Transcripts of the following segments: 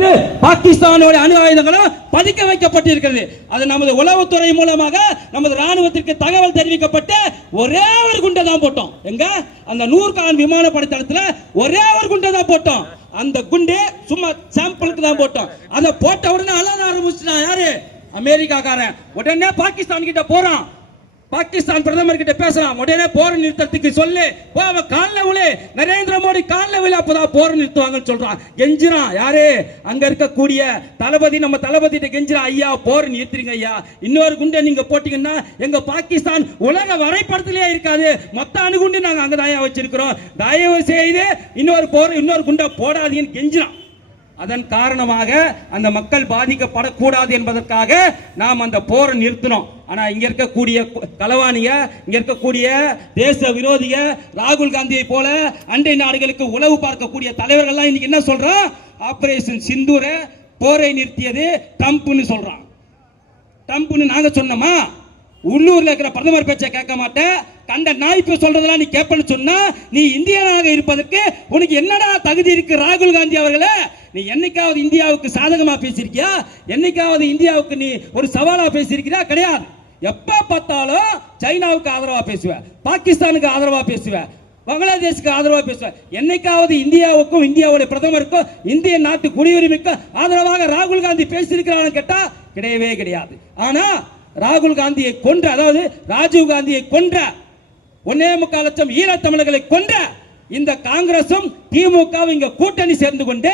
வைக்கப்பட்டு பாகிஸ்தானோட அணு ஆயுதங்களும் பதுக்க வைக்கப்பட்டிருக்கிறது. அது நமது உளவுத்துறை மூலமாக நமது ராணுவத்திற்கு தகவல் தெரிவிக்கப்பட்டு ஒரே ஒரு குண்டை தான் போட்டோம். எங்க அந்த நூர்கான் விமானப்படை தளத்துல ஒரே ஒரு குண்டை தான் போட்டோம். அந்த குண்டு சும்மா சாம்பிளுக்கு தான் போட்டோம். அதை போட்ட உடனே அல்லாத ஆரம்பிச்சுட்டான் யாரு? அமெரிக்காக்காரன். உடனே பாகிஸ்தான் கிட்ட போறான். பாகிஸ்தான் பிரதமர் கிட்ட பேசலாம். உடனே போர் நிறுத்தத்துக்கு சொல்லு, அவன் காலில் விழு, நரேந்திர மோடி காலில் விழு, அப்பதான் போர் நிறுத்துவாங்கன்னு சொல்றான். கெஞ்சிரான் யாரு? அங்க இருக்கக்கூடிய தளபதி, நம்ம தளபதி கெஞ்சிரா, ஐயா போர் நிறுத்துறீங்க ஐயா, இன்னொரு குண்டை நீங்க போட்டீங்கன்னா எங்க பாகிஸ்தான் உலக வரைபடத்திலேயே இருக்காது, மொத்த அணுகுண்டு நாங்க அங்கதான் வச்சிருக்கிறோம், தயவு செய்து இன்னொரு குண்டை போடாதீங்கன்னு கெஞ்சிரான். அதன் காரணமாக அந்த மக்கள் பாதிக்கப்படக்கூடாது என்பதற்காக நாம் அந்த போரை நிறுத்தினோம். ஆனா இங்க இருக்கக்கூடிய களவாணிய, இங்க இருக்கக்கூடிய தேச விரோதிய, ராகுல் காந்தியை போல அண்டை நாடுகளுக்கு உளவு பார்க்கக்கூடிய தலைவர்கள் இன்னைக்கு என்ன சொல்றான்? ஆபரேஷன் சிந்தூர போரை நிறுத்தியது ட்ரம்ப்னு சொல்றான். ட்ரம்ப்னு நாங்க சொன்னோமா? உள்ளூர்ல இருக்கிற பிரதமர் பேச்சை கேட்க மாட்டேன், கண்ட நாய்ப்பு சொல்றதெல்லாம் நீ கேட்பன்னு சொன்னா நீ இந்தியனாக இருப்பதற்கு உனக்கு என்னடா தகுதி இருக்கு? ராகுல் காந்தி அவர்களே, நீ என்னைக்காவது இந்தியாவுக்கு சாதகமா பேசியிருக்கியா? என்னைக்காவது இந்தியாவுக்கு நீ ஒரு சவாலா பேசியிருக்கியா? கிடையாது. எப்ப பார்த்தாலும் சைனாவுக்கு ஆதரவா பேசுவ, பாகிஸ்தானுக்கு ஆதரவா பேசுவ, பங்களாதேஷுக்கு ஆதரவா பேசுவ. என்னைக்காவது இந்தியாவுக்கும் இந்தியாவுடைய பிரதமருக்கும் இந்திய நாட்டு குடியுரிமைக்கும் ஆதரவாக ராகுல் காந்தி பேசியிருக்கிறான்னு கேட்டா கிடையவே கிடையாது. ஆனா ராகுல் காந்தியை கொன்ற, அதாவது ராஜீவ் காந்தியை கொன்ற 1.25 லட்சம் ஈழத்தமிழர்களை கொன்ற இந்த காங்கிரசும் திமுகவும் இங்க கூட்டணி சேர்ந்து கொண்டு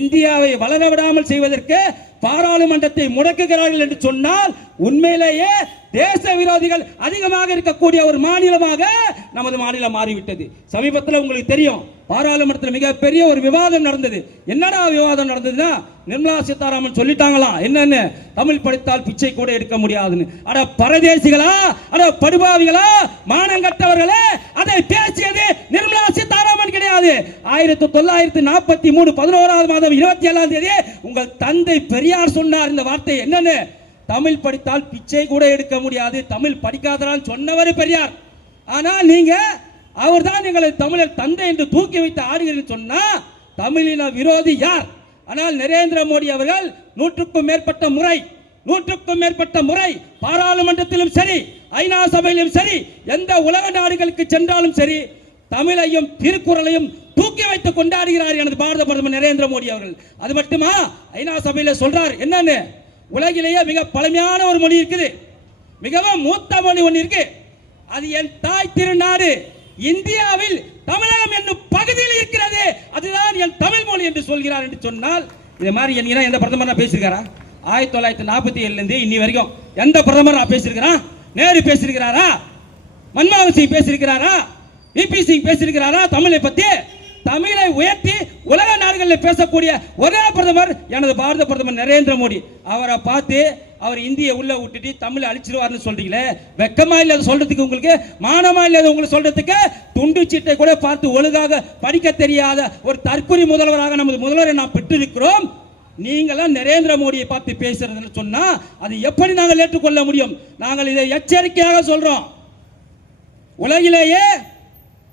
இந்தியாவை வளர விடாமல் செய்வதற்கு பாராளுமன்றத்தை முடக்குகிறார்கள் என்று சொன்னால் உண்மையிலேயே தேச விரோதிகள் அதிகமாக இருக்கக்கூடிய ஒரு மாநிலமாக நமது மாநிலம் மாறிவிட்டது. சமீபத்தில் உங்களுக்கு தெரியும், பாராளுமன்றத்தில் மிகப்பெரிய ஒரு விவாதம் நடந்தது. என்னடா விவாதம் நடந்ததுன்னா, நிர்மலா சீதாராமன் சொல்லிட்டாங்களாம், என்னன்னு, தமிழ் படித்தால் பிச்சை கூட எடுக்க முடியாதுன்னு. அட பரதேசிகளா, அட படுபாவிகளா, மானங்கட்டவர்களே, அதை பேசியது நிர்மலா சீதாராமன் கிடையாது. 1943 11வது மாதம் 27ஆம் தேதி உங்கள் தந்தை பெரியார் சொன்னார் இந்த வார்த்தை. என்னன்னு? தமிழ் படித்தால் பிச்சை கூட எடுக்க முடியாது, தமிழ் படிக்காதான் சொன்னவர் பெரியார். ஆனால் நீங்க அவர் தான் எங்களை தமிழர் தந்தை என்று தூக்கி வைத்து ஆடுகிறீர்கள் சொன்னா தமிழின விரோதி யார்? ஆனால் நரேந்திர மோடி அவர்கள் 100க்கும் மேற்பட்ட முறை பாராளுமன்றத்திலும் சரி, ஐநா சபையிலும் சரி, எந்த உலக நாடுகளுக்கு சென்றாலும் சரி, தமிழையும் திருக்குறளையும் தூக்கி வைத்து கொண்டாடுகிறார் எனது பாரத பிரதமர் நரேந்திர மோடி அவர்கள். அது மட்டுமா, ஐநா சபையில சொல்றார் என்னன்னு, உலகிலேயே மிக பழமையான ஒரு மொழி இருக்குது, மிகவும் மூத்த மொழி ஒன்று இருக்கு, அது என் தாய் திருநாடு இந்தியாவில் தமிழகம் என்னும் பகுதியில் இருக்கிறது, அதுதான் என் தமிழ் மொழி என்று சொல்கிறார் என்று சொன்னால், இது மாதிரி எந்த பிரதமர் பேசியிருக்காரா? 1947 இருந்து இன்னி வரைக்கும் எந்த பிரதமர் பேசியிருக்கிறா? நேரு பேசியிருக்கிறாரா? மன்மோகன் சிங் பேசியிருக்கிறாரா? விபி சிங் பேசியிருக்கிறாரா? தமிழை பத்தி, தமிழை உயர்த்தி உலக நாடுகளில் பேசக்கூடிய ஒரே பிரதமர் எனது பாரத பிரதமர் நரேந்திர மோடி. அவரை பார்த்து அவர் இந்திய உள்ள விட்டுட்டு தமிழை அழிச்சிருவார்னு சொல்றீங்களே, வெக்கமா இல்லாத சொல்றதுக்கு, உங்களுக்கு மானமா இல்லாத உங்களுக்கு சொல்றதுக்கு, துண்டு சீட்டை கூட பார்த்து ஒழுங்காக படிக்க தெரியாத ஒரு தற்கொலை முதல்வராக நமது முதல்வரை நாம் பெற்றிருக்கிறோம். நீங்களாம் நரேந்திர மோடியை பார்த்து பேசுறதுன்னு சொன்னா அது எப்படி நாங்கள் ஏற்றுக்கொள்ள முடியும்? நாங்கள் இதை எச்சரிக்கையாக சொல்றோம். உலகிலேயே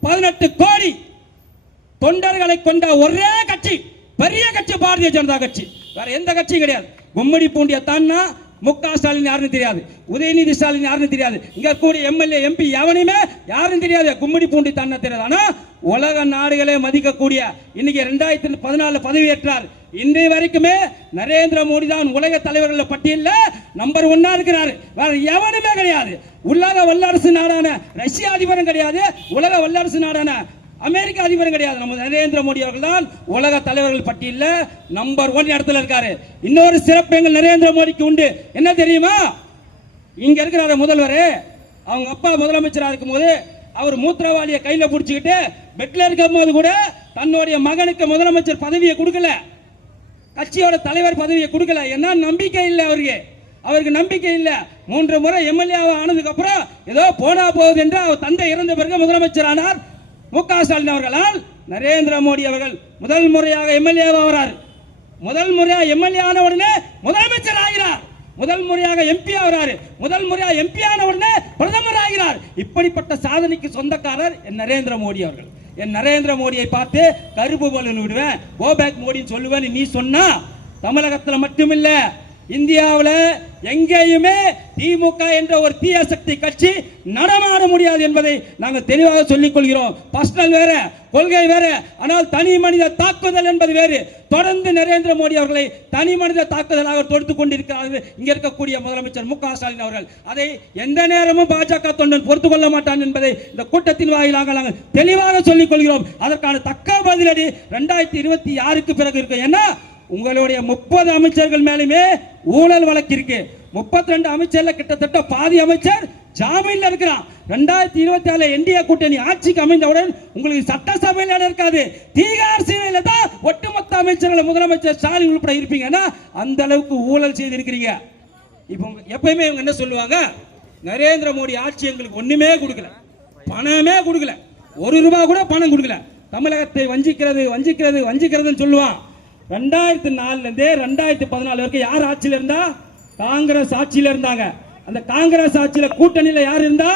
18 கோடி தொண்டர்களை கொண்ட ஒரே கட்சி, பெரிய கட்சி பாரதிய ஜனதா கட்சி, வேற எந்த கட்சியும் கிடையாது. கும்மிடி பூண்டிய தான்னா முக ஸ்டாலின் யாருன்னு தெரியாது, உதயநிதி ஸ்டாலின் யாருன்னு தெரியாது, இங்க கூடிய எம்எல்ஏ எம்பி எவனுமே யாரும் தெரியாது, கும்மிடி பூண்டி தான்னா தெரியாது. ஆனா உலக நாடுகளே மதிக்கக்கூடிய, இன்னைக்கு 2014 பதவியேற்றார், இன்றைய வரைக்குமே நரேந்திர மோடி தான் உலக தலைவர்கள் பட்டியலில் நம்பர் 1 இருக்கிறார், வேற எவனுமே கிடையாது. உலக வல்லரசு நாடான ரஷ்ய அதிபரும் கிடையாது, உலக வல்லரசு நாடான அமெரிக்க அதிபரும் கிடையாது. நம்ம நரேந்திர மோடி அவர்கள் தான் உலக தலைவர்கள் பட்டியலில் நம்பர் 1 இடத்துல இருக்காரு. இன்னொரு சிறப்பு எங்கள் நரேந்திர மோடிக்கு உண்டு, என்ன தெரியுமா? இங்க இருக்கிற முதல்வர், அவங்க அப்பா முதலமைச்சராக இருக்கும் போது அவர் மூத்திரவாளியை கையில பிடிச்சிக்கிட்டு பெட்ல இருக்கும் போது கூட தன்னுடைய மகனுக்கு முதலமைச்சர் பதவியை கொடுக்கல, கட்சியோட தலைவர் பதவியை கொடுக்கல. என்ன நம்பிக்கை இல்லை அவருக்கு நம்பிக்கை இல்லை. 3 முறை எம்எல்ஏ ஆனதுக்கு அப்புறம் ஏதோ போனா போகுது என்று அவர் தந்தை இறந்த பிறகு முதலமைச்சர் ஆனார் முக ஸ்டாலின் அவர்களால். நரேந்திர மோடி அவர்கள் முதல் முறையாக எம்எல்ஏ ஆகிறார், முதல் முறையாக எம்எல்ஏ ஆன உடனே முதலமைச்சர் ஆகிறார், முதல் முறையாக எம்பி ஆகிறார், முதல் முறையாக எம்பி ஆன உடனே பிரதமர் ஆகிறார். இப்படிப்பட்ட சாதனைக்கு சொந்தக்காரர் என் நரேந்திர மோடி அவர்கள். என் நரேந்திர மோடியை பார்த்து கருப்பு பலன் விடுவேன், கோ பேக் மோடின்னு சொல்லுவேன் நீ சொன்னா தமிழகத்தில் மட்டுமில்ல, இந்தியாவில் எங்கேயுமே திமுக என்ற ஒரு தீய சக்தி கட்சி நடமாட முடியாது என்பதை நாங்கள் தெளிவாக சொல்லிக் கொள்கிறோம். பர்சனல் வேற, கொள்கை வேற, ஆனால் தனி மனித தாக்குதல் என்பது வேறு. தொடர்ந்து நரேந்திர மோடி அவர்களை தனி மனித தாக்குதலாக தொடுத்துக் கொண்டிருக்கிறார்கள் இங்க இருக்கக்கூடிய முதலமைச்சர் மு க ஸ்டாலின் அவர்கள். அதை எந்த நேரமும் பாஜக தொண்டன் பொறுத்துக் கொள்ள மாட்டான் என்பதை இந்த கூட்டத்தின் வாயிலாக நாங்கள் தெளிவாக சொல்லிக் கொள்கிறோம். அதற்கான தக்க பதிலடி 2026க்கு பிறகு இருக்கு. ஏன்னா உங்களுடைய 30 அமைச்சர்கள் மேலுமே ஊழல் வழக்கு இருக்கு. 32 அமைச்சர்ல கிட்டத்தட்ட பாதி அமைச்சர் ஜாமீன்ல இருக்கிறான். 2024 என்டிஏ கூட்டணி ஆட்சிக்கு அமைந்தவுடன் உங்களுக்கு சட்டசபையில் இடம் இருக்காது. தீகார் சிறையில தான் ஒட்டுமொத்த அமைச்சர்கள் முதலமைச்சர் ஸ்டாலின் உட்பட இருப்பீங்கன்னா அந்த அளவுக்கு ஊழல் செய்திருக்கிறீங்க. இப்போ எப்பயுமே இவங்க என்ன சொல்லுவாங்க, நரேந்திர மோடி ஆட்சி எங்களுக்கு ஒண்ணுமே கொடுக்கல, பணமே கொடுக்கல, ₹1 கூட பணம் கொடுக்கல, தமிழகத்தை வஞ்சிக்கிறது வஞ்சிக்கிறது வஞ்சிக்கிறதுன்னு சொல்லுவான். 2004 இருந்து 2014 வரைக்கும் யார் ஆட்சியில் இருந்தா? காங்கிரஸ் ஆட்சியில் இருந்தாங்க. அந்த காங்கிரஸ் ஆட்சியில கூட்டணியில யார் இருந்தா?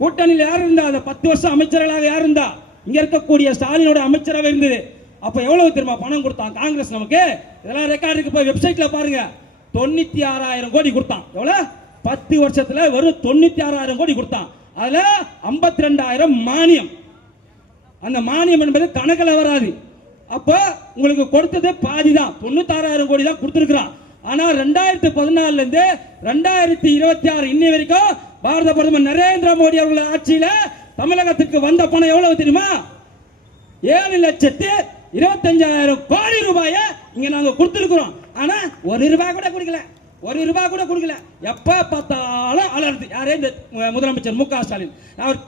கூட்டணியில யார் இருந்தா? அந்த 10 வருஷம் அமைச்சர்களாக யார் இருந்தா? இங்க இருக்கக்கூடிய ஸ்டாலினோட அமைச்சராக இருந்தது. அப்ப எவ்வளவு தெரியுமா பணம் கொடுத்தான் காங்கிரஸ் நமக்கு? இதெல்லாம் ரெக்கார்டு இருக்கு, போய் வெப்சைட்ல பாருங்க. 96,000 கோடி கொடுத்தான். எவ்வளவு? 10 வருஷத்துல வெறும் 96,000 கோடி கொடுத்தான். அதுல 52,000 மானியம். அந்த மானியம் என்பது கணக்கில் வராது. அப்ப உங்களுக்கு கொடுத்தது பாதி தான், 96,000 கோடி தான் கொடுத்திருக்கிறான். ஆனா 2014 இருந்து 2026 இன்னை வரைக்கும் பாரத பிரதமர் நரேந்திர மோடி அவர்கள் ஆட்சியில தமிழகத்துக்கு வந்த பணம் எவ்வளவு தெரியுமா? 7,25,000 கோடி ரூபாயை இங்க நாங்க கொடுத்திருக்கிறோம். ஆனா ₹1 கூட கொடுக்கல, ₹1 கூட கொடுக்கல. எப்ப பார்த்தாலும் அலர்து யாரே இந்த முதலமைச்சர் மு க ஸ்டாலின்.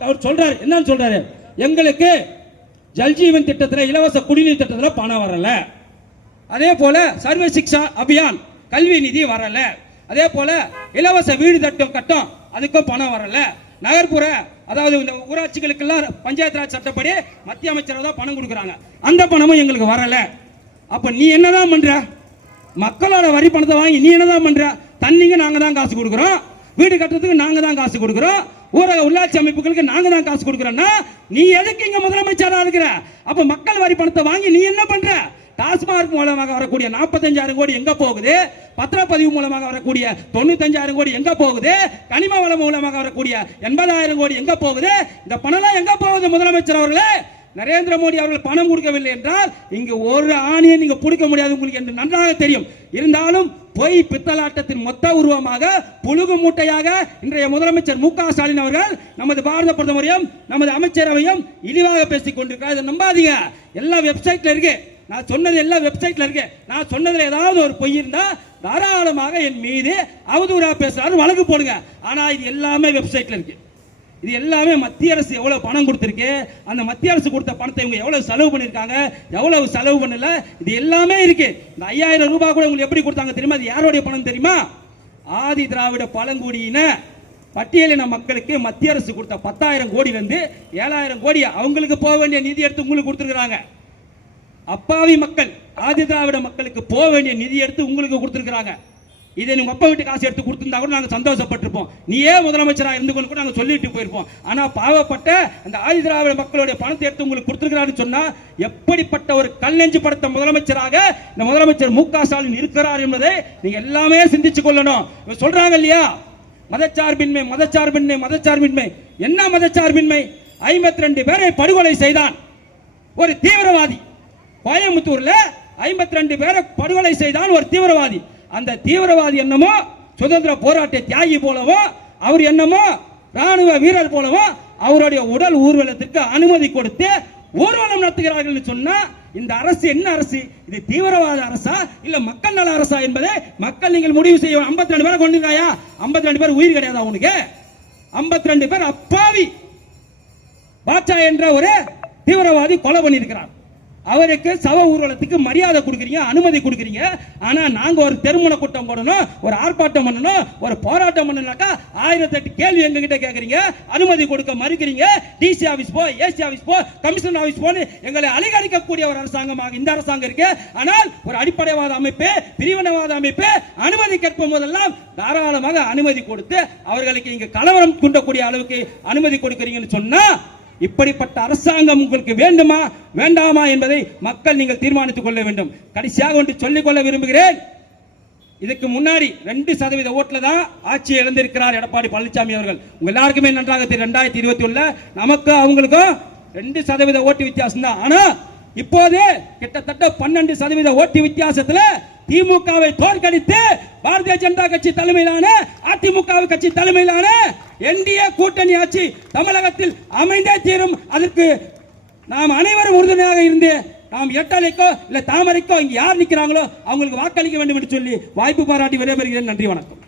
அவர் சொல்றாரு, என்னன்னு சொல்றாரு, எங்களுக்கு ஜல்ஜீவன் திட்டத்தில் இலவச குடிநீர் திட்டத்தில் பணம் வரல, அதே போல சர்வ சிக்ஷா அபியான் கல்வி நிதி வரல, அதே போல இலவச வீடு கட்டம் அதுக்கும் பணம் வரல, நகர்ப்புற அதாவது இந்த ஊராட்சிகளுக்கெல்லாம் பஞ்சாயத்து ராஜ் சட்டப்படி மத்திய அமைச்சர் தான் பணம் கொடுக்குறாங்க, அந்த பணமும் எங்களுக்கு வரல. அப்ப நீ என்னதான் பண்ற? மக்களோட வரி பணத்தை வாங்கி நீ என்னதான் பண்ற? தண்ணிக்கு நாங்க தான் காசு கொடுக்குறோம், வீடு கட்டுறதுக்கு நாங்க தான் காசு கொடுக்குறோம், ஊரக உள்ளாட்சி அமைப்புகளுக்கு நாங்க தான் காசு கொடுக்குறோம்னா நீ எதுக்கு இங்க முதலமைச்சரா இருக்கிற? அப்ப மக்கள் வரி பணத்தை வாங்கி நீ என்ன பண்ற? டாஸ்மாக் மூலமாக வரக்கூடிய 45,000 கோடி எங்க போகுது? பத்திரப்பதிவு மூலமாக வரக்கூடிய 95,000 கோடி எங்க போகுது? கனிம வளம் மூலமாக வரக்கூடிய 80,000 கோடி எங்க போகுது? இந்த பணம் எங்க போகுது? முதலமைச்சர் அவர்களே, நரேந்திர மோடி அவர்கள் பணம் கொடுக்கவில்லை என்றால் இங்கு ஒரு ஆணியை நீங்க பிடிக்க முடியாது உங்களுக்கு என்று நன்றாக தெரியும். இருந்தாலும் பொய் பித்தலாட்டத்தின் மொத்த உருவமாக புழுகு மூட்டையாக இன்றைய முதலமைச்சர் மு க ஸ்டாலின் அவர்கள் நமது பாரத பிரதமரையும் நமது அமைச்சரவையும் இழிவாக பேசிக் கொண்டிருக்கிறார். இதை நம்பாதீங்க, எல்லா வெப்சைட்ல இருக்கு. நான் சொன்னது எல்லா வெப்சைட்ல இருக்கு. நான் சொன்னதுல ஏதாவது ஒரு பொய் இருந்தா தாராளமாக என் மீது அவதூறா பேசுறாரு வழக்கு போடுங்க. ஆனா இது எல்லாமே வெப்சைட்ல இருக்கு. இது எல்லாமே மத்திய அரசு எவ்வளவு பணம் கொடுத்திருக்கு, அந்த மத்திய அரசு கொடுத்த பணத்தை இவங்க எவ்வளவு செலவு பண்ணிருக்காங்க, எவ்வளவு செலவு பண்ணல, இது எல்லாமே இருக்கு. இந்த 5,000 ரூபாய் கூட உங்களுக்கு எப்படி கொடுத்தாங்க தெரியுமா? அது யாருடைய பணம் தெரியுமா? ஆதி திராவிட பழங்குடியின பட்டியலின மக்களுக்கு மத்திய அரசு கொடுத்த 10,000 கோடியில இருந்து 7,000 கோடி அவங்களுக்கு போக வேண்டிய நிதி எடுத்து உங்களுக்கு கொடுத்திருக்காங்க. அப்பாவி மக்கள் ஆதி திராவிட மக்களுக்கு போக வேண்டிய நிதி எடுத்து உங்களுக்கு கொடுத்திருக்காங்க. இதை உங்க அப்பா வீட்டு காசு எடுத்து கொடுத்திருந்தா கூட நாங்க சந்தோஷப்பட்டிருப்போம். நீயே முதலமைச்சராக இருந்து கூட நாங்க சொல்லிட்டு போயிருப்போம். ஆனா பாவப்பட்ட அந்த ஆதி திராவிட மக்களுடைய பணத்தை எடுத்து உங்களுக்கு கொடுத்திருக்கிறான்னு சொன்னா எப்படிப்பட்ட ஒரு கல்லெஞ்சு படுத்த முதலமைச்சராக இந்த முதலமைச்சர் மு க ஸ்டாலின் இருக்கிறார் என்பதை நீங்க எல்லாமே சிந்திச்சு கொள்ளணும். சொல்றாங்க இல்லையா, மதச்சார்பின்மை மதச்சார்பின்மை மதச்சார்பின்மை. என்ன மதச்சார்பின்மை? 52 பேரை படுகொலை செய்தான் ஒரு தீவிரவாதி. கோயம்புத்தூர்ல 52 பேரை படுகொலை செய்தான் ஒரு தீவிரவாதி. அந்த தீவிரவாதி என்னமோ சுதந்திர போராட்ட தியாகி போலவோ, அவர் என்னமோ ராணுவ வீரர் போலவோ அவருடைய உடல் ஊர்வலத்திற்கு அனுமதி கொடுத்து ஊர்வலம் நடத்துகிறார்கள் சொன்னா இந்த அரசு என்ன அரசு? இது தீவிரவாத அரசா இல்ல மக்கள் நல அரசா என்பதை மக்கள் நீங்கள் முடிவு செய்ய. 52 பேரை கொண்டிருக்காயா? 52 பேர் உயிர் கிடையாதா உனக்கு? 52 பேர் அப்பாவி பாட்சா என்ற ஒரு தீவிரவாதி கொலை பண்ணியிருக்கிறார். அவருக்கு சவ ஊர்வலத்துக்கு மரியாதை கொடுக்குறீங்க, அனுமதி கொடுக்குறீங்க. ஆனா நாங்க ஒரு தெருமுனை கூட்டம் போடணும், ஒரு ஆர்ப்பாட்டம் பண்ணணும், ஒரு போராட்டம் பண்ணணும்னாக்கா 1008 கேள்வி எங்க கிட்ட கேட்கறீங்க, அனுமதி கொடுக்க மறுக்கிறீங்க. டிசி ஆபீஸ் போ, ஏசி ஆபீஸ் போ, கமிஷனர் ஆபீஸ் போன்னு எங்களை அலைகழிக்கக்கூடிய ஒரு அரசாங்கமாக இந்த அரசாங்கம் இருக்கு. ஆனால் ஒரு அடிப்படைவாத அமைப்பு, பிரிவினவாத அமைப்பு அனுமதி கேட்கும் போதெல்லாம் தாராளமாக அனுமதி கொடுத்து அவர்களுக்கு இங்க கலவரம் தூண்டக்கூடிய அளவுக்கு அனுமதி கொடுக்குறீங்கன்னு சொன்னா இப்படிப்பட்ட அரசாங்கம் உங்களுக்கு வேண்டுமா வேண்டாமா என்பதை மக்கள் நீங்கள் தீர்மானித்துக் கொள்ள வேண்டும். கடைசியாக ஒன்று சொல்லிக் கொள்ள விரும்புகிறேன். இதுக்கு முன்னாடி 2% ஓட்டுல தான் ஆட்சியை இழந்திருக்கிறார் எடப்பாடி பழனிசாமி அவர்கள். உங்க எல்லாருக்குமே நன்றாக தெரியும். 2021 நமக்கு அவங்களுக்கும் 2% ஓட்டு வித்தியாசம் தான். ஆனா இப்போதே கிட்டத்தட்ட 12% ஓட்டு வித்தியாசத்துல திமுகவை தோற்கடித்து பாரதிய ஜனதா கட்சி தலைமையிலான அதிமுக கட்சி தலைமையிலான என்டிஏ கூட்டணி ஆட்சி தமிழகத்தில் அமைந்தே தீரும். அதற்கு நாம் அனைவரும் உறுதுணையாக இருந்து நாம் எட்டலைக்கோ இல்ல தாமரைக்கோ இங்க யார் நிற்கிறாங்களோ அவங்களுக்கு வாக்களிக்க வேண்டும் என்று சொல்லி வாய்ப்பு பாராட்டி விடைபெறுகிறேன். நன்றி, வணக்கம்.